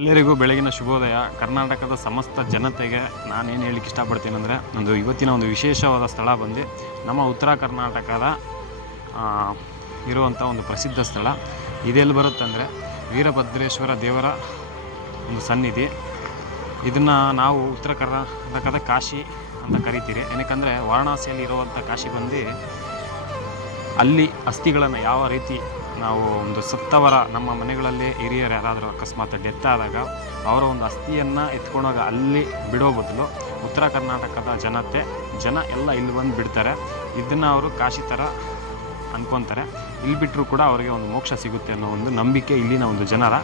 ಎಲ್ಲರಿಗೂ ಬೆಳಗಿನ ಶುಭೋದಯ. ಕರ್ನಾಟಕದ ಸಮಸ್ತ ಜನತೆಗೆ ನಾನೇನು ಹೇಳಲಿಕ್ಕೆ ಇಷ್ಟಪಡ್ತೀನಿ ಅಂದರೆ, ಇವತ್ತಿನ ಒಂದು ವಿಶೇಷವಾದ ಸ್ಥಳ ಬಂದು ನಮ್ಮ ಉತ್ತರ ಕರ್ನಾಟಕದ ಇರುವಂಥ ಒಂದು ಪ್ರಸಿದ್ಧ ಸ್ಥಳ. ಇದೆಲ್ಲಿ ಬರುತ್ತಂದರೆ ವೀರಭದ್ರೇಶ್ವರ ದೇವರ ಒಂದು ಸನ್ನಿಧಿ. ಇದನ್ನು ನಾವು ಉತ್ತರ ಕರ್ನಾಟಕದ ಕಾಶಿ ಅಂತ ಕರಿತೀರಿ. ಏನಕ್ಕಂದರೆ ವಾರಣಾಸಿಯಲ್ಲಿ ಇರುವಂಥ ಕಾಶಿ ಬಂದು ಅಲ್ಲಿ ಅಸ್ಥಿಗಳನ್ನು ಯಾವ ರೀತಿ ನಾವು ಒಂದು ಸತ್ತವರ ನಮ್ಮ ಮನೆಗಳಲ್ಲಿ ಹಿರಿಯರು ಯಾರಾದರೂ ಅಕಸ್ಮಾತ್ ಡೆತ್ ಆದಾಗ ಅವರ ಒಂದು ಅಸ್ಥಿಯನ್ನು ಎತ್ಕೊಂಡಾಗ ಅಲ್ಲಿ ಬಿಡೋ ಬದಲು ಉತ್ತರ ಕರ್ನಾಟಕದ ಜನ ಎಲ್ಲ ಇಲ್ಲಿ ಬಂದು ಬಿಡ್ತಾರೆ. ಇದನ್ನು ಅವರು ಕಾಶಿ ಥರ ಅಂದ್ಕೊತಾರೆ. ಇಲ್ಲಿ ಬಿಟ್ಟರೂ ಕೂಡ ಅವರಿಗೆ ಒಂದು ಮೋಕ್ಷ ಸಿಗುತ್ತೆ ಅನ್ನೋ ಒಂದು ನಂಬಿಕೆ ಇಲ್ಲಿನ ಒಂದು ಜನರ.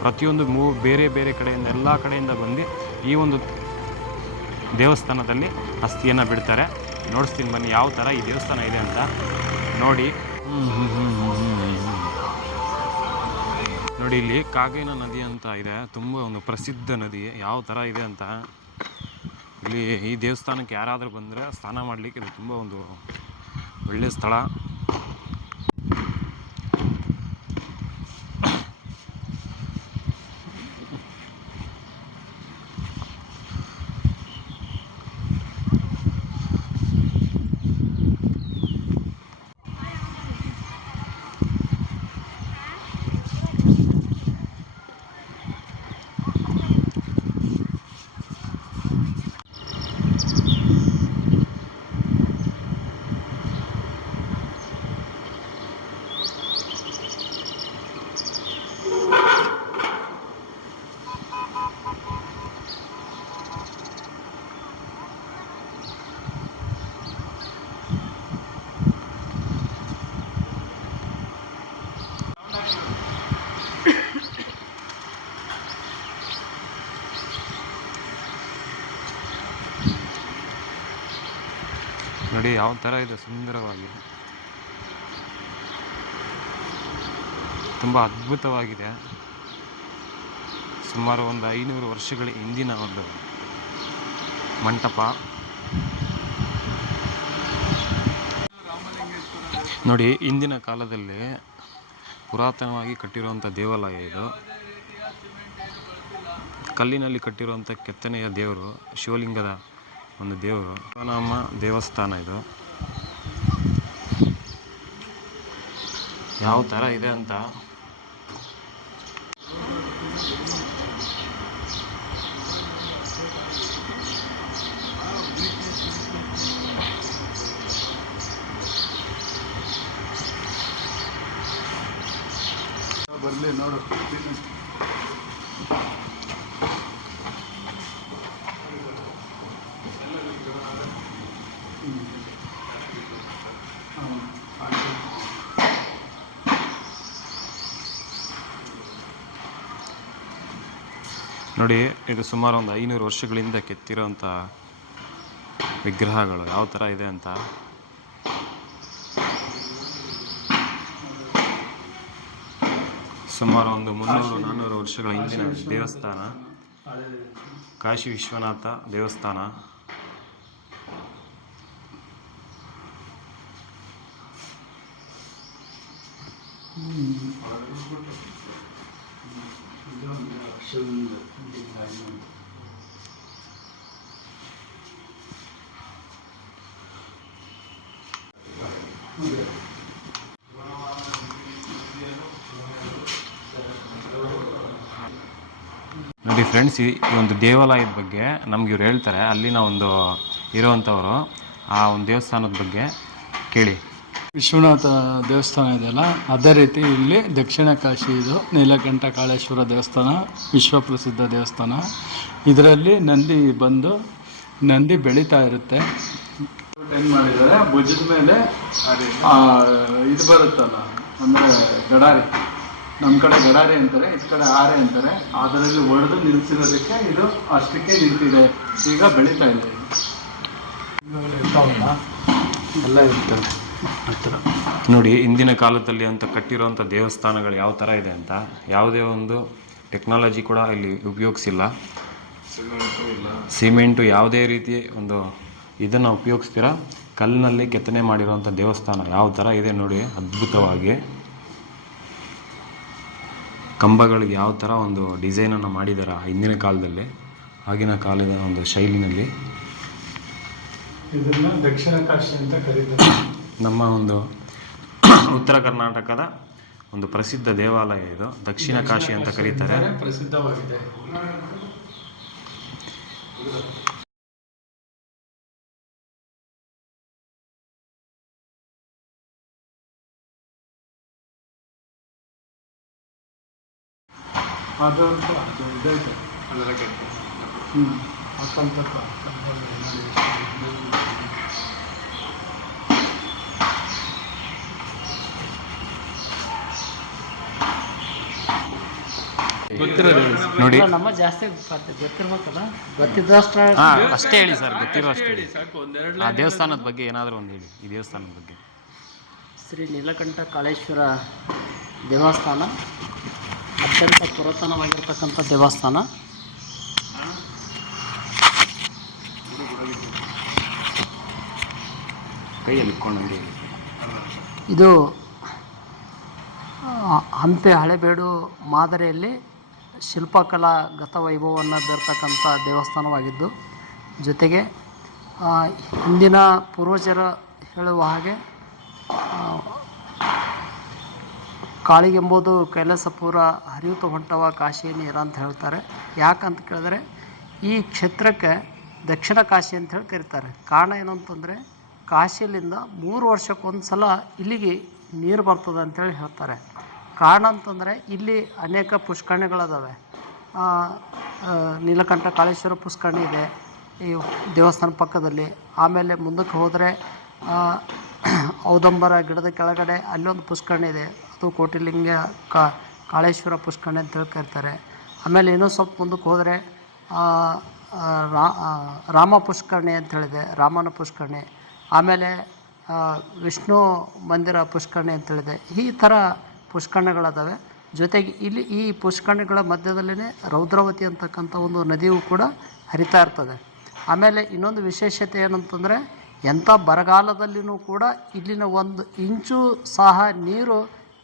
ಪ್ರತಿಯೊಂದು ಬೇರೆ ಬೇರೆ ಕಡೆಯಿಂದ ಎಲ್ಲ ಕಡೆಯಿಂದ ಬಂದು ಈ ಒಂದು ದೇವಸ್ಥಾನದಲ್ಲಿ ಅಸ್ಥಿಯನ್ನು ಬಿಡ್ತಾರೆ. ನೋಡಿಸ್ತೀನಿ ಬನ್ನಿ ಯಾವ ಥರ ಈ ದೇವಸ್ಥಾನ ಇದೆ ಅಂತ ನೋಡಿ. ನೋಡಿ, ಇಲ್ಲಿ ಕಾಗೇನ ನದಿ ಅಂತ ಇದೆ, ತುಂಬ ಒಂದು ಪ್ರಸಿದ್ಧ ನದಿ. ಯಾವ ಥರ ಇದೆ ಅಂತ ಇಲ್ಲಿ ಈ ದೇವಸ್ಥಾನಕ್ಕೆ ಯಾರಾದರೂ ಬಂದರೆ ಸ್ನಾನ ಮಾಡಲಿಕ್ಕೆ ಇದು ತುಂಬ ಒಂದು ಒಳ್ಳೆಯ ಸ್ಥಳ. ನೋಡಿ ಯಾವ ಥರ ಇದೆ, ಸುಂದರವಾಗಿ, ತುಂಬ ಅದ್ಭುತವಾಗಿದೆ. ಸುಮಾರು ಒಂದು 500 ವರ್ಷಗಳ ಹಿಂದಿನ ಒಂದು ಮಂಟಪ. ನೋಡಿ, ಇಂದಿನ ಕಾಲದಲ್ಲಿ ಪುರಾತನವಾಗಿ ಕಟ್ಟಿರುವಂಥ ದೇವಾಲಯ ಇದು. ಕಲ್ಲಿನಲ್ಲಿ ಕಟ್ಟಿರುವಂಥ ಕೆತ್ತನೆಯ ದೇವರು, ಶಿವಲಿಂಗದ ಒಂದು ದೇವರು, ನಮ್ಮ ದೇವಸ್ಥಾನ ಇದು. ಯಾವ ಥರ ಇದೆ ಅಂತ ಬರಲಿ ನೋಡು. ನೋಡಿ, ಇದು ಸುಮಾರು ಒಂದು 500 ವರ್ಷಗಳಿಂದ ಕೆತ್ತಿರೋಂಥ ವಿಗ್ರಹಗಳು. ಯಾವ ಥರ ಇದೆ ಅಂತ ಸುಮಾರು ಒಂದು 300-400 ವರ್ಷಗಳ ಹಿಂದಿನ ದೇವಸ್ಥಾನ, ಕಾಶಿ ವಿಶ್ವನಾಥ ದೇವಸ್ಥಾನ. ನೋಡಿ ಫ್ರೆಂಡ್ಸ್, ಈ ಒಂದು ದೇವಾಲಯದ ಬಗ್ಗೆ ನಮ್ಗೆ ಇವ್ರು ಹೇಳ್ತಾರೆ, ಅಲ್ಲಿನ ಒಂದು ಇರುವಂಥವರು ಆ ಒಂದು ದೇವಸ್ಥಾನದ ಬಗ್ಗೆ ಕೇಳಿ. ವಿಶ್ವನಾಥ ದೇವಸ್ಥಾನ ಇದೆಯಲ್ಲ, ಅದೇ ರೀತಿ ಇಲ್ಲಿ ದಕ್ಷಿಣ ಕಾಶಿ ಇದು ನೀಲಕಂಠ ಕಾಳೇಶ್ವರ ದೇವಸ್ಥಾನ, ವಿಶ್ವಪ್ರಸಿದ್ಧ ದೇವಸ್ಥಾನ. ಇದರಲ್ಲಿ ನಂದಿ ಬೆಳೀತಾ ಇರುತ್ತೆ. ಏನು ಮಾಡಿದ್ದಾರೆ, ಭುಜದ ಮೇಲೆ ಇದು ಬರುತ್ತಲ್ಲ, ಅಂದರೆ ಗಡಾರಿ. ನಮ್ಮ ಕಡೆ ಗಡಾರಿ ಅಂತಾರೆ, ಈ ಕಡೆ ಆರೆ ಅಂತಾರೆ. ಅದರಲ್ಲಿ ಹೊಡೆದು ನಿಲ್ಲಿಸಿರೋದಕ್ಕೆ ಇದು ಅಷ್ಟಕ್ಕೆ ನಿಂತಿದೆ. ಈಗ ಬೆಳೀತಾ ಇದೆ. ಇರ್ತಾವಲ್ಲ ಎಲ್ಲ ಇರ್ತವೆ ಆ ಥರ. ನೋಡಿ, ಇಂದಿನ ಕಾಲದಲ್ಲಿ ಅಂತ ಕಟ್ಟಿರೋಂಥ ದೇವಸ್ಥಾನಗಳು ಯಾವ ಥರ ಇದೆ ಅಂತ. ಯಾವುದೇ ಒಂದು ಟೆಕ್ನಾಲಜಿ ಕೂಡ ಇಲ್ಲಿ ಉಪಯೋಗಿಸಿಲ್ಲ. ಸಿಮೆಂಟು ಯಾವುದೇ ರೀತಿ ಒಂದು ಇದನ್ನು ಉಪಯೋಗಿಸ್ತೀರ. ಕಲ್ಲಿನಲ್ಲಿ ಕೆತ್ತನೆ ಮಾಡಿರುವಂಥ ದೇವಸ್ಥಾನ ಯಾವ ಥರ ಇದೆ ನೋಡಿ, ಅದ್ಭುತವಾಗಿ. ಕಂಬಗಳಿಗೆ ಯಾವ ಥರ ಒಂದು ಡಿಸೈನನ್ನು ಮಾಡಿದ್ದಾರೆ ಹಿಂದಿನ ಕಾಲದಲ್ಲಿ, ಆಗಿನ ಕಾಲದ ಒಂದು ಶೈಲಿನಲ್ಲಿ. ಇದನ್ನು ದಕ್ಷಿಣ ಕಾಶಿ ಅಂತ ಕರೀತಾರೆ. ನಮ್ಮ ಒಂದು ಉತ್ತರ ಕರ್ನಾಟಕದ ಒಂದು ಪ್ರಸಿದ್ಧ ದೇವಾಲಯ ಇದು, ದಕ್ಷಿಣ ಕಾಶಿ ಅಂತ ಕರೀತಾರೆ. ಪ್ರಸಿದ್ಧವಾಗಿದೆ. ಅದಂತೂ ಅದು ಇದೈತೆ ಅದರ ಗಡ್ಡೆ ಹಾಕಂತಪ್ಪ ನೋಡಿ. ನಮ್ಮ ಜಾಸ್ತಿ ಗೊತ್ತಿರ್ಬೇಕಲ್ಲ, ಗೊತ್ತಿದ್ದಷ್ಟು ಅಷ್ಟೇ ಹೇಳಿ ಸರ್, ಗೊತ್ತಿರೋ ಅಷ್ಟೇ ಹೇಳಿ. ಆ ದೇವಸ್ಥಾನದ ಬಗ್ಗೆ ಏನಾದರೂ ಒಂದು ಹೇಳಿ, ಈ ದೇವಸ್ಥಾನದ ಬಗ್ಗೆ. ಶ್ರೀ ನೀಲಕಂಠ ಕಾಳೇಶ್ವರ ದೇವಸ್ಥಾನ ಅತ್ಯಂತ ಪುರಾತನವಾಗಿರ್ತಕ್ಕಂಥ ದೇವಸ್ಥಾನ. ಕೈಯಲ್ಲಿ ಇಟ್ಕೊಂಡಂಗೆ ಇದು ಹಂಪೆ ಹಳೆಬೇಡು ಮಾದರಿಯಲ್ಲಿ ಶಿಲ್ಪಕಲಾ ಗತವೈಭವವನ್ನು ಬೀರ್ತಕ್ಕಂಥ ದೇವಸ್ಥಾನವಾಗಿದ್ದು, ಜೊತೆಗೆ ಹಿಂದಿನ ಪೂರ್ವಜರು ಹೇಳುವ ಹಾಗೆ ಕಾಳಿಗೆಂಬುದು ಕೈಲಾಸಪುರ ಹರಿಯುತ್ತ ಹೊಂಟವ ಕಾಶಿ ನೀರ ಅಂತ ಹೇಳ್ತಾರೆ. ಯಾಕಂತ ಕೇಳಿದ್ರೆ ಈ ಕ್ಷೇತ್ರಕ್ಕೆ ದಕ್ಷಿಣ ಕಾಶಿ ಅಂತ ಹೇಳಿ ಕರೀತಾರೆ. ಕಾರಣ ಏನು ಅಂತಂದರೆ, ಕಾಶಿಯಲ್ಲಿಂದ 3 ವರ್ಷಕ್ಕೊಂದು ಸಲ ಇಲ್ಲಿಗೆ ನೀರು ಬರ್ತದೆ ಅಂಥೇಳಿ ಹೇಳ್ತಾರೆ. ಕಾರಣ ಅಂತಂದರೆ ಇಲ್ಲಿ ಅನೇಕ ಪುಷ್ಕರಣಿಗಳದಾವೆ. ನೀಲಕಂಠ ಕಾಳೇಶ್ವರ ಪುಷ್ಕರಣಿ ಇದೆ ಈ ದೇವಸ್ಥಾನ ಪಕ್ಕದಲ್ಲಿ. ಆಮೇಲೆ ಮುಂದಕ್ಕೆ ಹೋದರೆ ಔದಂಬರ ಗಿಡದ ಕೆಳಗಡೆ ಅಲ್ಲೊಂದು ಪುಷ್ಕರಣಿ ಇದೆ, ಅದು ಕೋಟಿಲಿಂಗ ಕಾಳೇಶ್ವರ ಪುಷ್ಕರಣಿ ಅಂತೇಳಿ ಕರೀತಾರೆ. ಆಮೇಲೆ ಇನ್ನೂ ಸ್ವಲ್ಪ ಮುಂದಕ್ಕೆ ಹೋದರೆ ರಾಮ ಪುಷ್ಕರಣಿ ಅಂಥೇಳಿದೆ, ರಾಮನ ಪುಷ್ಕರಣಿ. ಆಮೇಲೆ ವಿಷ್ಣು ಮಂದಿರ ಪುಷ್ಕರಣಿ ಅಂತೇಳಿದೆ. ಈ ಥರ ಪುಷ್ಕರಣಿಗಳದಾವೆ. ಜೊತೆಗೆ ಇಲ್ಲಿ ಈ ಪುಷ್ಕರಣಿಗಳ ಮಧ್ಯದಲ್ಲೇ ರೌದ್ರವತಿ ಅಂತಕ್ಕಂಥ ಒಂದು ನದಿಯೂ ಕೂಡ ಹರಿತಾ ಇರ್ತದೆ. ಆಮೇಲೆ ಇನ್ನೊಂದು ವಿಶೇಷತೆ ಏನಂತಂದರೆ, ಎಂಥ ಬರಗಾಲದಲ್ಲಿಯೂ ಕೂಡ ಇಲ್ಲಿನ 1 ಇಂಚು ಸಹ ನೀರು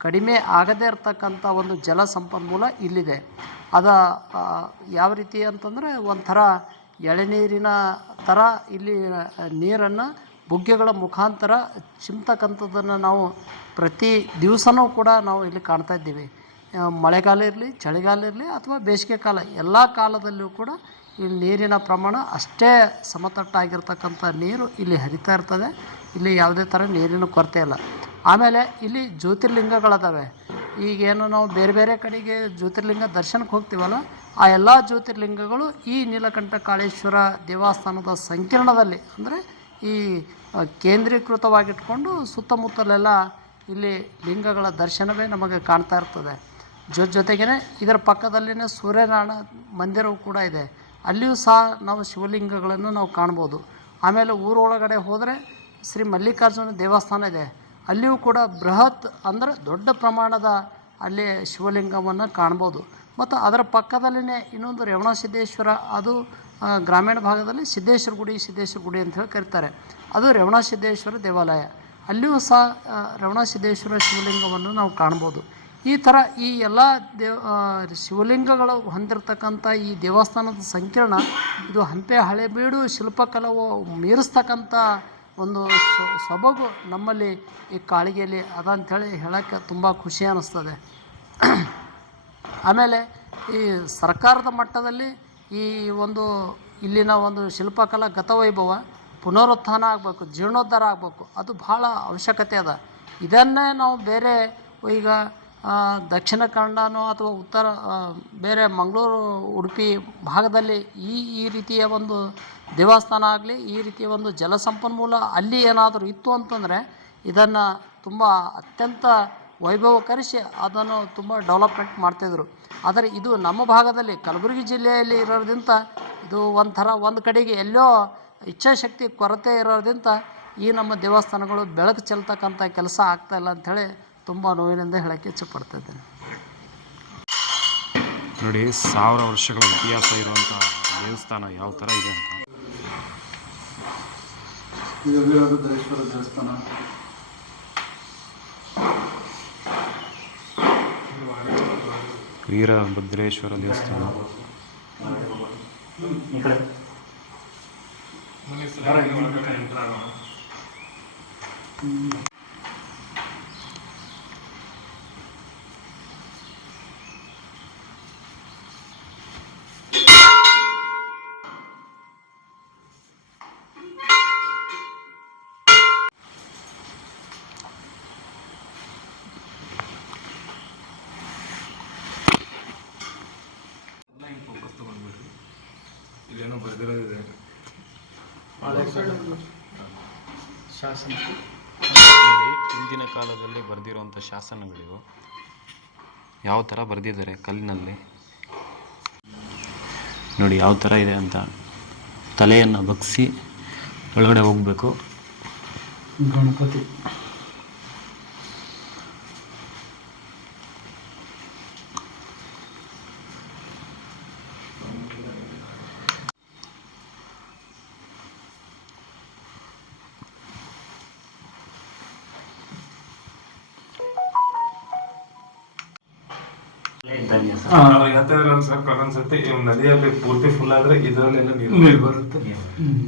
ಕಡಿಮೆ ಆಗದೇ ಇರತಕ್ಕಂಥ ಒಂದು ಜಲ ಸಂಪನ್ಮೂಲ ಇಲ್ಲಿದೆ. ಅದು ಯಾವ ರೀತಿ ಅಂತಂದರೆ, ಒಂಥರ ಎಳೆನೀರಿನ ಥರ ಇಲ್ಲಿ ನೀರನ್ನು ಬುಗ್ಗೆಗಳ ಮುಖಾಂತರ ಚಿಮ್ತಕ್ಕಂಥದ್ದನ್ನು ನಾವು ಪ್ರತಿ ದಿವಸನೂ ಕೂಡ ನಾವು ಇಲ್ಲಿ ಕಾಣ್ತಾ ಇದ್ದೀವಿ. ಮಳೆಗಾಲ ಇರಲಿ, ಚಳಿಗಾಲ ಇರಲಿ ಅಥವಾ ಬೇಸಿಗೆ ಕಾಲ, ಎಲ್ಲ ಕಾಲದಲ್ಲೂ ಕೂಡ ಇಲ್ಲಿ ನೀರಿನ ಪ್ರಮಾಣ ಅಷ್ಟೇ ಸಮತಟ್ಟಾಗಿರ್ತಕ್ಕಂಥ ನೀರು ಇಲ್ಲಿ ಹರಿತಾ ಇರ್ತದೆ. ಇಲ್ಲಿ ಯಾವುದೇ ಥರ ನೀರಿನ ಕೊರತೆ ಇಲ್ಲ. ಆಮೇಲೆ ಇಲ್ಲಿ ಜ್ಯೋತಿರ್ಲಿಂಗಗಳದಾವೆ. ಈಗೇನು ನಾವು ಬೇರೆ ಬೇರೆ ಕಡೆಗೆ ಜ್ಯೋತಿರ್ಲಿಂಗ ದರ್ಶನಕ್ಕೆ ಹೋಗ್ತೀವಲ್ಲ, ಆ ಎಲ್ಲ ಜ್ಯೋತಿರ್ಲಿಂಗಗಳು ಈ ನೀಲಕಂಠ ಕಾಳೇಶ್ವರ ದೇವಸ್ಥಾನದ ಸಂಕೀರ್ಣದಲ್ಲಿ, ಅಂದರೆ ಈ ಕೇಂದ್ರೀಕೃತವಾಗಿಟ್ಕೊಂಡು ಸುತ್ತಮುತ್ತಲೆಲ್ಲ ಇಲ್ಲಿ ಲಿಂಗಗಳ ದರ್ಶನವೇ ನಮಗೆ ಕಾಣ್ತಾ ಇರ್ತದೆ. ಜೊತೆಗೇ ಇದರ ಪಕ್ಕದಲ್ಲಿನೇ ಸೂರ್ಯನಾರಾಯಣ ಮಂದಿರವೂ ಕೂಡ ಇದೆ. ಅಲ್ಲಿಯೂ ಸಹ ನಾವು ಶಿವಲಿಂಗಗಳನ್ನು ನಾವು ಕಾಣ್ಬೋದು. ಆಮೇಲೆ ಊರೊಳಗಡೆ ಹೋದರೆ ಶ್ರೀ ಮಲ್ಲಿಕಾರ್ಜುನ ದೇವಸ್ಥಾನ ಇದೆ. ಅಲ್ಲಿಯೂ ಕೂಡ ಬೃಹತ್ ಅಂದರೆ ದೊಡ್ಡ ಪ್ರಮಾಣದ ಅಲ್ಲಿ ಶಿವಲಿಂಗವನ್ನು ಕಾಣ್ಬೋದು. ಮತ್ತು ಅದರ ಪಕ್ಕದಲ್ಲಿನೇ ಇನ್ನೊಂದು ರೇವಣಸಿದ್ದೇಶ್ವರ, ಅದು ಗ್ರಾಮೀಣ ಭಾಗದಲ್ಲಿ ಸಿದ್ದೇಶ್ವರ ಗುಡಿ ಅಂತ ಹೇಳಿ ಕರೀತಾರೆ. ಅದು ರೇವಣಸಿದ್ದೇಶ್ವರ ದೇವಾಲಯ. ಅಲ್ಲಿಯೂ ಸಹ ರೇವಣಸಿದ್ದೇಶ್ವರ ಶಿವಲಿಂಗವನ್ನು ನಾವು ಕಾಣ್ಬೋದು. ಈ ಥರ ಈ ಎಲ್ಲ ಶಿವಲಿಂಗಗಳು ಹೊಂದಿರತಕ್ಕಂಥ ಈ ದೇವಸ್ಥಾನದ ಸಂಕೀರ್ಣ, ಇದು ಹಂಪೆ ಹಳೆಬೀಡು ಶಿಲ್ಪಕಲೆವು ಮೀರಿಸ್ತಕ್ಕಂಥ ಒಂದು ಸೊಬಗು ನಮ್ಮಲ್ಲಿ ಈ ಕಾಳಿಗೆಯಲ್ಲಿ ಅದಂಥೇಳಿ ಹೇಳೋಕ್ಕೆ ತುಂಬ ಖುಷಿ ಅನ್ನಿಸ್ತದೆ. ಆಮೇಲೆ ಈ ಸರ್ಕಾರದ ಮಟ್ಟದಲ್ಲಿ ಈ ಒಂದು ಇಲ್ಲಿನ ಒಂದು ಶಿಲ್ಪಕಲಾ ಗತವೈಭವ ಪುನರುತ್ಥಾನ ಆಗಬೇಕು, ಜೀರ್ಣೋದ್ಧಾರ ಆಗಬೇಕು. ಅದು ಭಾಳ ಅವಶ್ಯಕತೆ ಅದ. ಇದನ್ನೇ ನಾವು ಬೇರೆ ಈಗ ದಕ್ಷಿಣ ಕನ್ನಡನೋ ಅಥವಾ ಉತ್ತರ ಬೇರೆ ಮಂಗಳೂರು ಉಡುಪಿ ಭಾಗದಲ್ಲಿ ಈ ರೀತಿಯ ಒಂದು ದೇವಸ್ಥಾನ ಆಗಲಿ, ಈ ರೀತಿಯ ಒಂದು ಜಲಸಂಪನ್ಮೂಲ ಅಲ್ಲಿ ಏನಾದರೂ ಇತ್ತು ಅಂತಂದರೆ ಇದನ್ನು ತುಂಬ ಅತ್ಯಂತ ವೈಭವೀಕರಿಸಿ ಅದನ್ನು ತುಂಬ ಡೆವಲಪ್ಮೆಂಟ್ ಮಾಡ್ತಾಯಿದ್ರು. ಆದರೆ ಇದು ನಮ್ಮ ಭಾಗದಲ್ಲಿ ಕಲಬುರಗಿ ಜಿಲ್ಲೆಯಲ್ಲಿ ಇರೋದ್ರಿಂದ ಇದು ಒಂಥರ ಒಂದು ಕಡೆಗೆ ಎಲ್ಲೋ ಇಚ್ಛಾಶಕ್ತಿ ಕೊರತೆ ಇರೋದ್ರಿಂದ ಈ ನಮ್ಮ ದೇವಸ್ಥಾನಗಳು ಬೆಳಕು ಚೆಲ್ತಕ್ಕಂಥ ಕೆಲಸ ಆಗ್ತಾಯಿಲ್ಲ ಅಂಥೇಳಿ ತುಂಬ ನೋವಿನಿಂದ ಹೇಳೋಕ್ಕೆ ಇಚ್ಛೆಪಡ್ತಾಯಿದ್ದೇನೆ. ನೋಡಿ, 1000 ವರ್ಷಗಳ ಇತಿಹಾಸ ಇರುವಂಥ ದೇವಸ್ಥಾನ ಯಾವ ಥರ ಇದೆ ಅಂತ. ಇದು ವೀರಭದ್ರೇಶ್ವರ ದೇವಸ್ಥಾನ. ವೀರಭದ್ರೇಶ್ವರ ದೇವಸ್ಥಾನ. ಇಲ್ಲೇನೋ ಬರ್ದಿರೋದಿದೆ. ಶಾಸನ ನೋಡಿ, ಹಿಂದಿನ ಕಾಲದಲ್ಲಿ ಬರೆದಿರುವಂಥ ಶಾಸನಗಳಿವು. ಯಾವ ಥರ ಬರೆದಿದ್ದಾರೆ ಕಲ್ಲಿನಲ್ಲಿ ನೋಡಿ, ಯಾವ ಥರ ಇದೆ ಅಂತ. ತಲೆಯನ್ನು ಬಗ್ಗಿಸಿ ಒಳಗಡೆ ಹೋಗಬೇಕು. ಗಣಪತಿ ನಾವು ಹೇಳ್ತಿದ್ರೆ ಒಂದ್ಸತಿ ನದಿಯಲ್ಲಿ ಪೂರ್ತಿ ಫುಲ್ ಆದ್ರೆ ಇದರಲ್ಲೆಲ್ಲ ನೀರು ಬರುತ್ತೆ.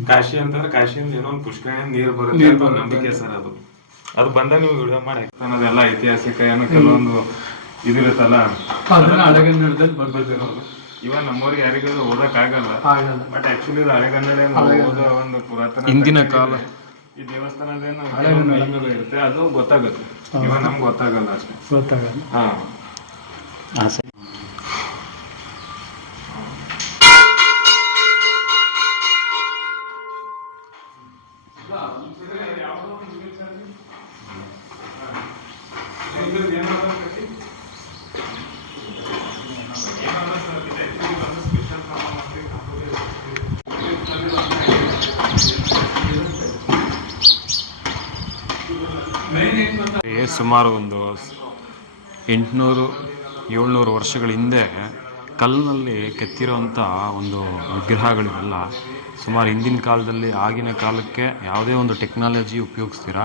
ಕಾಶಿ ಅಂತಂದ್ರೆ ಕಾಶಿಯಿಂದ ಏನೋ ಒಂದು ಪುಷ್ಕರ ನೀರು ಬರುತ್ತೆ ಅಂತ ಒಂದ್ ನಂಬಿಕೆ ಸರ್. ಅದು ಬಂದಾಗ ನೀವು ವಿಡಿಯೋ ಮಾಡಿ ಅನ್ನೋದೆಲ್ಲ ಐತಿಹಾಸಿಕ ಏನೋ ಕೆಲವೊಂದು ಇದಿರುತ್ತಲ್ಲ, ಅದನ್ನ ಹಳೆಗನ್ನಡದಲ್ಲಿ ಬರ್ಬೇಕಿರೋದು. ಇವಾಗ ನಮ್ಮವ್ರಿಗೆ ಯಾರಿಗೂ ಓದಕ್ ಆಗಲ್ಲ. ಬಟ್ ಆಕ್ಚುಲಿ ಇದು ಹಳೆಗನ್ನಡ ಓದೋ ಒಂದು ಪುರಾತನ ಹಿಂದಿನ ಕಾಲ ಈ ದೇವಸ್ಥಾನದೇನು ಇರುತ್ತೆ, ಅದು ಗೊತ್ತಾಗುತ್ತೆ. ಇವಾಗ ನಮ್ಗೆ ಗೊತ್ತಾಗಲ್ಲ ಅಷ್ಟೇ. ಗೊತ್ತಾಗಲ್ಲ. ಹಾ ಸರಿ. ಸುಮಾರು ಒಂದು 800-700 ವರ್ಷಗಳ ಹಿಂದೆ ಕಲ್ಲಿನಲ್ಲಿ ಕೆತ್ತಿರೋಂಥ ಒಂದು ವಿಗ್ರಹಗಳಿವೆಲ್ಲ ಸುಮಾರು ಹಿಂದಿನ ಕಾಲದಲ್ಲಿ, ಆಗಿನ ಕಾಲಕ್ಕೆ ಯಾವುದೇ ಒಂದು ಟೆಕ್ನಾಲಜಿ ಉಪಯೋಗಿಸ್ತೀರಾ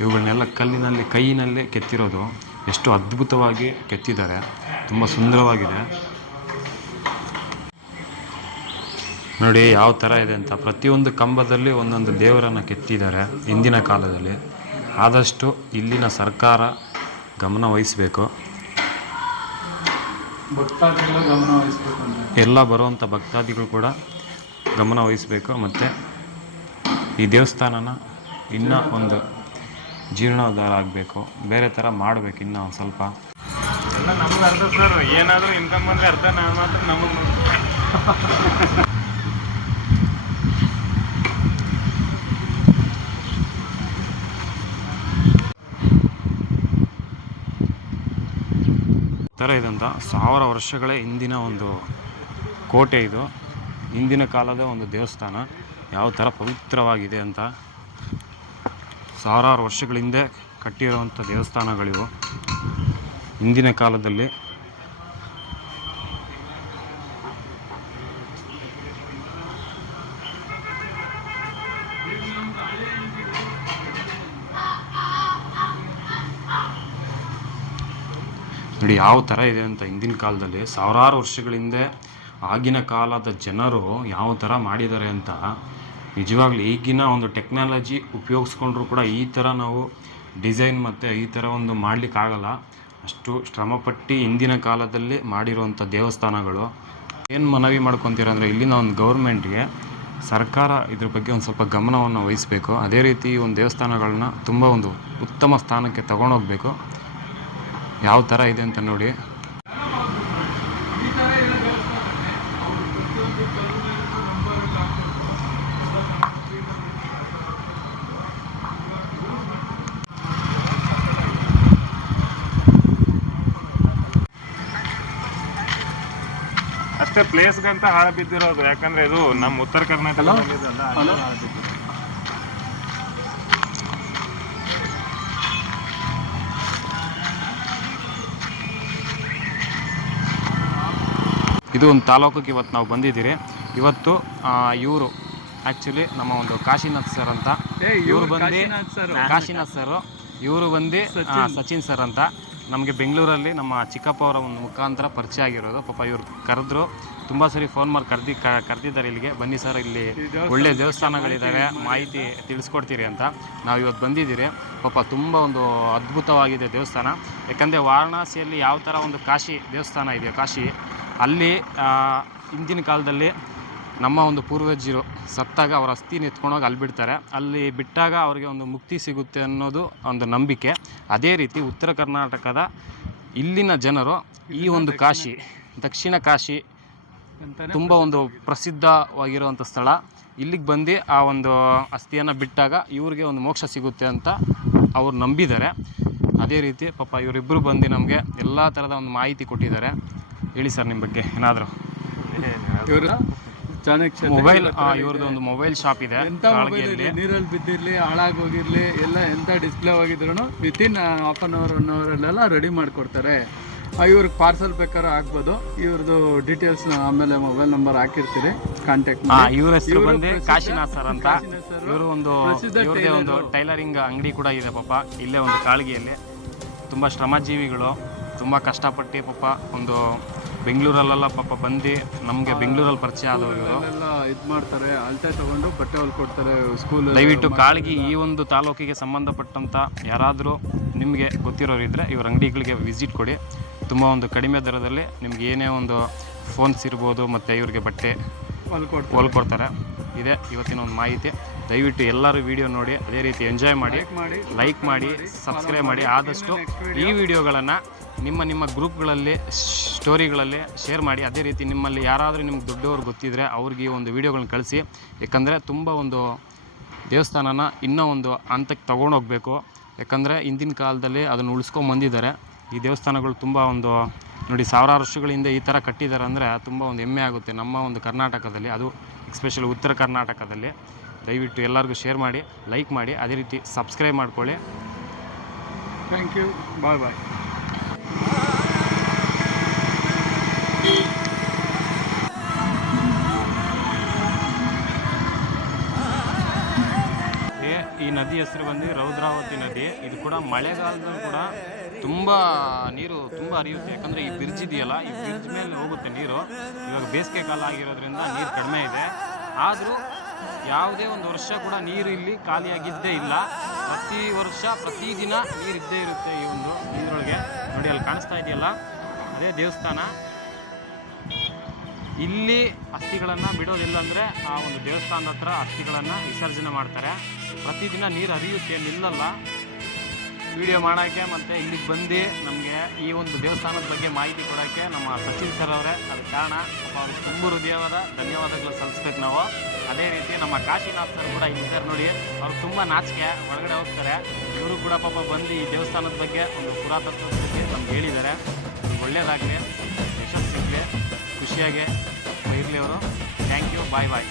ಇವುಗಳನ್ನೆಲ್ಲ ಕಲ್ಲಿನಲ್ಲಿ ಕೈಯಿನಲ್ಲೇ ಕೆತ್ತಿರೋದು. ಎಷ್ಟು ಅದ್ಭುತವಾಗಿ ಕೆತ್ತಿದ್ದಾರೆ, ತುಂಬ ಸುಂದರವಾಗಿದೆ ನೋಡಿ ಯಾವ ಥರ ಇದೆ ಅಂತ. ಪ್ರತಿಯೊಂದು ಕಂಬದಲ್ಲಿ ಒಂದೊಂದು ದೇವರನ್ನು ಕೆತ್ತಿದ್ದಾರೆ ಹಿಂದಿನ ಕಾಲದಲ್ಲಿ. ಆದಷ್ಟು ಇಲ್ಲಿನ ಸರ್ಕಾರ ಗಮನ ವಹಿಸಬೇಕು. ಭಕ್ತಾದಿಗಳು ಗಮನ ವಹಿಸ್ಬೇಕು ಅಂತ ಎಲ್ಲ ಬರುವಂಥ ಭಕ್ತಾದಿಗಳು ಕೂಡ ಗಮನ ವಹಿಸಬೇಕು. ಮತ್ತು ಈ ದೇವಸ್ಥಾನನ ಇನ್ನೂ ಒಂದು ಜೀರ್ಣೋದ್ಧಾರ ಆಗಬೇಕು, ಬೇರೆ ಥರ ಮಾಡಬೇಕು ಇನ್ನೂ ಒಂದು ಸ್ವಲ್ಪ. ಎಲ್ಲ ನಮ್ಗೆ ಅರ್ಥ ಸರ್, ಏನಾದರೂ ಇನ್ಕಮ್ ಬಂದರೆ ಅರ್ಥ, ನಾನು ಮಾತ್ರ ನಮಗೆ ಥರ ಇದಂತ 1000 ವರ್ಷಗಳ ಹಿಂದಿನ ಒಂದು ಕೋಟೆ ಇದು. ಹಿಂದಿನ ಕಾಲದ ಒಂದು ದೇವಸ್ಥಾನ ಯಾವ ಥರ ಪವಿತ್ರವಾಗಿದೆ ಅಂತ. 1000 ವರ್ಷಗಳ ಹಿಂದೆ ಕಟ್ಟಿರುವಂಥ ದೇವಸ್ಥಾನಗಳಿವು ಹಿಂದಿನ ಕಾಲದಲ್ಲಿ. ನೋಡಿ ಯಾವ ಥರ ಇದೆ ಅಂತ. ಹಿಂದಿನ ಕಾಲದಲ್ಲಿ 1000 ವರ್ಷಗಳ ಹಿಂದೆ ಆಗಿನ ಕಾಲದ ಜನರು ಯಾವ ಥರ ಮಾಡಿದ್ದಾರೆ ಅಂತ. ನಿಜವಾಗ್ಲೂ ಈಗಿನ ಒಂದು ಟೆಕ್ನಾಲಜಿ ಉಪಯೋಗಿಸ್ಕೊಂಡ್ರೂ ಕೂಡ ಈ ಥರ ನಾವು ಡಿಸೈನ್ ಮತ್ತು ಈ ಥರ ಒಂದು ಮಾಡಲಿಕ್ಕಾಗಲ್ಲ. ಅಷ್ಟು ಶ್ರಮಪಟ್ಟು ಹಿಂದಿನ ಕಾಲದಲ್ಲಿ ಮಾಡಿರುವಂಥ ದೇವಸ್ಥಾನಗಳು. ಏನು ಮನವಿ ಮಾಡ್ಕೊತೀರ ಅಂದರೆ ಇಲ್ಲಿನ ಒಂದು ಗೌರ್ಮೆಂಟ್ಗೆ ಸರ್ಕಾರ ಇದ್ರ ಬಗ್ಗೆ ಒಂದು ಸ್ವಲ್ಪ ಗಮನವನ್ನು ವಹಿಸಬೇಕು. ಅದೇ ರೀತಿ ಈ ಒಂದು ದೇವಸ್ಥಾನಗಳನ್ನ ತುಂಬ ಒಂದು ಉತ್ತಮ ಸ್ಥಾನಕ್ಕೆ ತಗೊಂಡೋಗ್ಬೇಕು. ಯಾವ ಥರ ಇದೆ ಅಂತ ನೋಡಿ. ಅಷ್ಟೇ ಪ್ಲೇಸ್ಗಂತ ಹಾಳು ಬಿದ್ದಿರೋದು. ಯಾಕಂದ್ರೆ ಇದು ನಮ್ಮ ಉತ್ತರ ಕರ್ನಾಟಕದಲ್ಲಿ ಇದು ಒಂದು ತಾಲೂಕಿಗೆ ಇವತ್ತು ನಾವು ಬಂದಿದ್ದೀರಿ. ಇವತ್ತು ಇವರು ಆ್ಯಕ್ಚುಲಿ ನಮ್ಮ ಒಂದು ಕಾಶಿನಾಥ್ ಸರ್ ಅಂತ, ಇವರು ಬಂದು ಕಾಶಿನಾಥ್ ಸರ್, ಇವರು ಬಂದು ಸಚಿನ್ ಸರ್ ಅಂತ. ನಮಗೆ ಬೆಂಗಳೂರಲ್ಲಿ ನಮ್ಮ ಚಿಕ್ಕಪ್ಪ ಅವರ ಒಂದು ಮುಖಾಂತರ ಪರಿಚಯ ಆಗಿರೋದು. ಪಾಪ ಇವ್ರು ಕರೆದ್ರು, ತುಂಬ ಸರಿ ಫೋನ್ ಮಾಡಿ ಕರೆದಿದ್ದಾರೆ ಇಲ್ಲಿಗೆ, ಬನ್ನಿ ಸರ್ ಇಲ್ಲಿ ಒಳ್ಳೆ ದೇವಸ್ಥಾನಗಳಿದ್ದಾವೆ, ಮಾಹಿತಿ ತಿಳಿಸ್ಕೊಡ್ತೀರಿ ಅಂತ. ನಾವು ಇವತ್ತು ಬಂದಿದ್ದೀರಿ. ಪಾಪ ತುಂಬ ಒಂದು ಅದ್ಭುತವಾಗಿದೆ ದೇವಸ್ಥಾನ. ಯಾಕಂದರೆ ವಾರಣಾಸಿಯಲ್ಲಿ ಯಾವ ಥರ ಒಂದು ಕಾಶಿ ದೇವಸ್ಥಾನ ಇದೆಯೋ, ಕಾಶಿ ಅಲ್ಲಿ ಹಿಂದಿನ ಕಾಲದಲ್ಲಿ ನಮ್ಮ ಒಂದು ಪೂರ್ವಜರು ಸತ್ತಾಗ ಅವರ ಅಸ್ಥಿನ ಎತ್ಕೊಂಡೋಗಿ ಅಲ್ಲಿ ಬಿಡ್ತಾರೆ. ಅಲ್ಲಿ ಬಿಟ್ಟಾಗ ಅವರಿಗೆ ಒಂದು ಮುಕ್ತಿ ಸಿಗುತ್ತೆ ಅನ್ನೋದು ಒಂದು ನಂಬಿಕೆ. ಅದೇ ರೀತಿ ಉತ್ತರ ಕರ್ನಾಟಕದ ಇಲ್ಲಿನ ಜನರು ಈ ಒಂದು ಕಾಶಿ, ದಕ್ಷಿಣ ಕಾಶಿ ತುಂಬ ಒಂದು ಪ್ರಸಿದ್ಧವಾಗಿರುವಂಥ ಸ್ಥಳ. ಇಲ್ಲಿಗೆ ಬಂದು ಆ ಒಂದು ಅಸ್ಥಿಯನ್ನು ಬಿಟ್ಟಾಗ ಇವ್ರಿಗೆ ಒಂದು ಮೋಕ್ಷ ಸಿಗುತ್ತೆ ಅಂತ ಅವ್ರು ನಂಬಿದ್ದಾರೆ. ಅದೇ ರೀತಿ ಪಾಪ ಇವರಿಬ್ಬರು ಬಂದು ನಮಗೆ ಎಲ್ಲ ಥರದ ಒಂದು ಮಾಹಿತಿ ಕೊಟ್ಟಿದ್ದಾರೆ. ಹೇಳಿ ಸರ್ ನಿಮ್ಮ ಬಗ್ಗೆ ಏನಾದರೂ. ಇವರು ಚಾಣಕ್ಯ ಮೊಬೈಲ್, ಇವ್ರದ್ದು ಒಂದು ಮೊಬೈಲ್ ಶಾಪ್ ಇದೆ. ನೀರಲ್ಲಿ ಬಿದ್ದಿರಲಿ, ಹಾಳಾಗೋಗಿರಲಿ, ಎಲ್ಲ ಎಂಥ ಡಿಸ್ಪ್ಲೇ ಹೋಗಿದ್ರು ವಿತಿನ್ ಹಾಫ್ ಆನ್ ಅವರ್ 1 ಅವರಲ್ಲೆಲ್ಲ ರೆಡಿ ಮಾಡಿಕೊಡ್ತಾರೆ. ಇವ್ರಿಗೆ ಪಾರ್ಸಲ್ ಬೇಕಾದ್ರೆ ಹಾಕ್ಬೋದು. ಇವ್ರದ್ದು ಡೀಟೇಲ್ಸ್ ಆಮೇಲೆ ಮೊಬೈಲ್ ನಂಬರ್ ಹಾಕಿರ್ತೀರಿ, ಕಾಂಟ್ಯಾಕ್ಟ್ ಮಾಡಿ. ಇವ್ರ ಹೆಸರು ಬಂದು ಕಾಶಿನಾಥ್ ಸರ್ ಅಂತ. ಇವರು ಇವ್ರದೇ ಒಂದು ಟೈಲರಿಂಗ್ ಅಂಗಡಿ ಕೂಡ ಇದೆ ಪಾಪ ಇಲ್ಲೇ ಒಂದು ಕಾಳ್ಗಿಯಲ್ಲಿ. ತುಂಬ ಶ್ರಮಜೀವಿಗಳು, ತುಂಬ ಕಷ್ಟಪಟ್ಟು ಪಾಪ ಒಂದು ಬೆಂಗಳೂರಲ್ಲೆಲ್ಲ ಪಾಪ ಬಂದು ನಮಗೆ ಬೆಂಗಳೂರಲ್ಲಿ ಪರಿಚಯ ಆದವರು ಇವರು. ಇದು ಮಾಡ್ತಾರೆ, ಅಳತೆ ತೊಗೊಂಡು ಬಟ್ಟೆ ಹೊಲ್ಕೊಡ್ತಾರೆ ಸ್ಕೂಲ್. ದಯವಿಟ್ಟು ಕಾಳ್ಗಿ ಈ ಒಂದು ತಾಲೂಕಿಗೆ ಸಂಬಂಧಪಟ್ಟಂಥ ಯಾರಾದರೂ ನಿಮಗೆ ಗೊತ್ತಿರೋರಿದ್ದರೆ ಇವ್ರ ಅಂಗಡಿಗಳಿಗೆ ವಿಸಿಟ್ ಕೊಡಿ. ತುಂಬ ಒಂದು ಕಡಿಮೆ ದರದಲ್ಲಿ ನಿಮ್ಗೆ ಏನೇ ಒಂದು ಫೋನ್ಸ್ ಇರ್ಬೋದು, ಮತ್ತು ಇವ್ರಿಗೆ ಬಟ್ಟೆ ಹೊಲ್ಕೊಡ್ತಾರೆ. ಇದೆ ಇವತ್ತಿನ ಒಂದು ಮಾಹಿತಿ. ದಯವಿಟ್ಟು ಎಲ್ಲರೂ ವಿಡಿಯೋ ನೋಡಿ, ಅದೇ ರೀತಿ ಎಂಜಾಯ್ ಮಾಡಿ, ಲೈಕ್ ಮಾಡಿ, ಸಬ್ಸ್ಕ್ರೈಬ್ ಮಾಡಿ. ಆದಷ್ಟು ಈ ವಿಡಿಯೋಗಳನ್ನು ನಿಮ್ಮ ಗ್ರೂಪ್ಗಳಲ್ಲಿ, ಸ್ಟೋರಿಗಳಲ್ಲಿ ಶೇರ್ ಮಾಡಿ. ಅದೇ ರೀತಿ ನಿಮ್ಮಲ್ಲಿ ಯಾರಾದರೂ ನಿಮ್ಗೆ ದೊಡ್ಡವರು ಗೊತ್ತಿದ್ದರೆ ಅವ್ರಿಗೆ ಈ ಒಂದು ವಿಡಿಯೋಗಳನ್ನ ಕಳಿಸಿ. ಯಾಕಂದರೆ ತುಂಬ ಒಂದು ದೇವಸ್ಥಾನನ ಇನ್ನೂ ಒಂದು ಹಂತಕ್ಕೆ ತೊಗೊಂಡೋಗ್ಬೇಕು. ಯಾಕಂದರೆ ಹಿಂದಿನ ಕಾಲದಲ್ಲಿ ಅದನ್ನು ಉಳಿಸ್ಕೊಂಬಂದಿದ್ದಾರೆ. ಈ ದೇವಸ್ಥಾನಗಳು ತುಂಬ ಒಂದು ನೋಡಿ ಸಾವಿರಾರು ವರ್ಷಗಳಿಂದ ಈ ಥರ ಕಟ್ಟಿದ್ದಾರೆ ಅಂದರೆ ತುಂಬ ಒಂದು ಹೆಮ್ಮೆ ಆಗುತ್ತೆ ನಮ್ಮ ಒಂದು ಕರ್ನಾಟಕದಲ್ಲಿ, ಅದು ಎಸ್ಪೆಷಲಿ ಉತ್ತರ ಕರ್ನಾಟಕದಲ್ಲಿ. ದಯವಿಟ್ಟು ಎಲ್ಲರಿಗೂ ಶೇರ್ ಮಾಡಿ, ಲೈಕ್ ಮಾಡಿ, ಅದೇ ರೀತಿ ಸಬ್ಸ್ಕ್ರೈಬ್ ಮಾಡ್ಕೊಳ್ಳಿ. ಥ್ಯಾಂಕ್ ಯು, ಬಾಯ್ ಬಾಯ್. ಈ ನದಿ ಹೆಸರು ಬಂದು ರೌದ್ರಾವತಿ ನದಿ. ಇದು ಕೂಡ ಮಳೆಗಾಲದಲ್ಲೂ ಕೂಡ ತುಂಬ ನೀರು ತುಂಬ ಹರಿಯುತ್ತೆ. ಯಾಕಂದರೆ ಈ ಬ್ರಿಡ್ಜ್ ಇದೆಯಲ್ಲ, ಈ ಬ್ರಿಡ್ಜ್ ಮೇಲೆ ಹೋಗುತ್ತೆ ನೀರು. ಇವಾಗ ಬೇಸಿಗೆ ಕಾಲ ಆಗಿರೋದ್ರಿಂದ ನೀರು ಕಡಿಮೆ ಇದೆ. ಆದರೂ ಯಾವುದೇ ಒಂದು ವರ್ಷ ಕೂಡ ನೀರು ಇಲ್ಲಿ ಖಾಲಿಯಾಗಿದ್ದೇ ಇಲ್ಲ. ಪ್ರತಿ ವರ್ಷ ಪ್ರತಿದಿನ ನೀರು ಇದ್ದೇ ಇರುತ್ತೆ ಈ ಒಂದು ನೀರೊಳಗೆ. ನೋಡಿ ಅಲ್ಲಿ ಕಾಣಿಸ್ತಾ ಇದೆಯಲ್ಲ, ಅದೇ ದೇವಸ್ಥಾನ. ಇಲ್ಲಿ ಅಸ್ಥಿಗಳನ್ನು ಬಿಡೋದಿಲ್ಲ, ಅಂದರೆ ಆ ಒಂದು ದೇವಸ್ಥಾನದ ಹತ್ರ ಅಸ್ಥಿಗಳನ್ನು ವಿಸರ್ಜನೆ ಮಾಡ್ತಾರೆ. ಪ್ರತಿದಿನ ನೀರು ಹರಿಯುತ್ತೆ, ನಿಲ್ಲಲ್ಲ. ವಿಡಿಯೋ ಮಾಡೋಕ್ಕೆ ಮತ್ತು ಇಲ್ಲಿಗೆ ಬಂದು ನಮಗೆ ಈ ಒಂದು ದೇವಸ್ಥಾನದ ಬಗ್ಗೆ ಮಾಹಿತಿ ಕೊಡೋಕ್ಕೆ ನಮ್ಮ ಸಚಿನ್ ಸರ್ ಅವರೇ ಅದಕ್ಕೆ ಕಾರಣ. ಅವ್ರಿಗೆ ತುಂಬ ಹೃದಯವಾದ ಧನ್ಯವಾದಗಳು ಸಲ್ಲಿಸ್ಬೇಕು ನಾವು. ಅದೇ ರೀತಿ ನಮ್ಮ ಕಾಶಿನಾಥ್ ಸರ್ ಕೂಡ ಇದ್ದಾರೆ ನೋಡಿ, ಅವ್ರಿಗೆ ತುಂಬ ನಾಚಿಕೆ, ಹೊರಗಡೆ ಹೋಗ್ತಾರೆ. ಇವರು ಕೂಡ ಪಾಪ ಬಂದು ಈ ದೇವಸ್ಥಾನದ ಬಗ್ಗೆ ಒಂದು ಪುರಾತತ್ವದ ಬಗ್ಗೆ ನಮ್ಗೆ ಹೇಳಿದ್ದಾರೆ. ಒಳ್ಳೆಯದಾಗಲಿ, ಯಶಸ್ಸು ಸಿಗಲಿ, ಖುಷಿಯಾಗಿ ಇರಲಿ ಅವರು. Thank you, bye bye.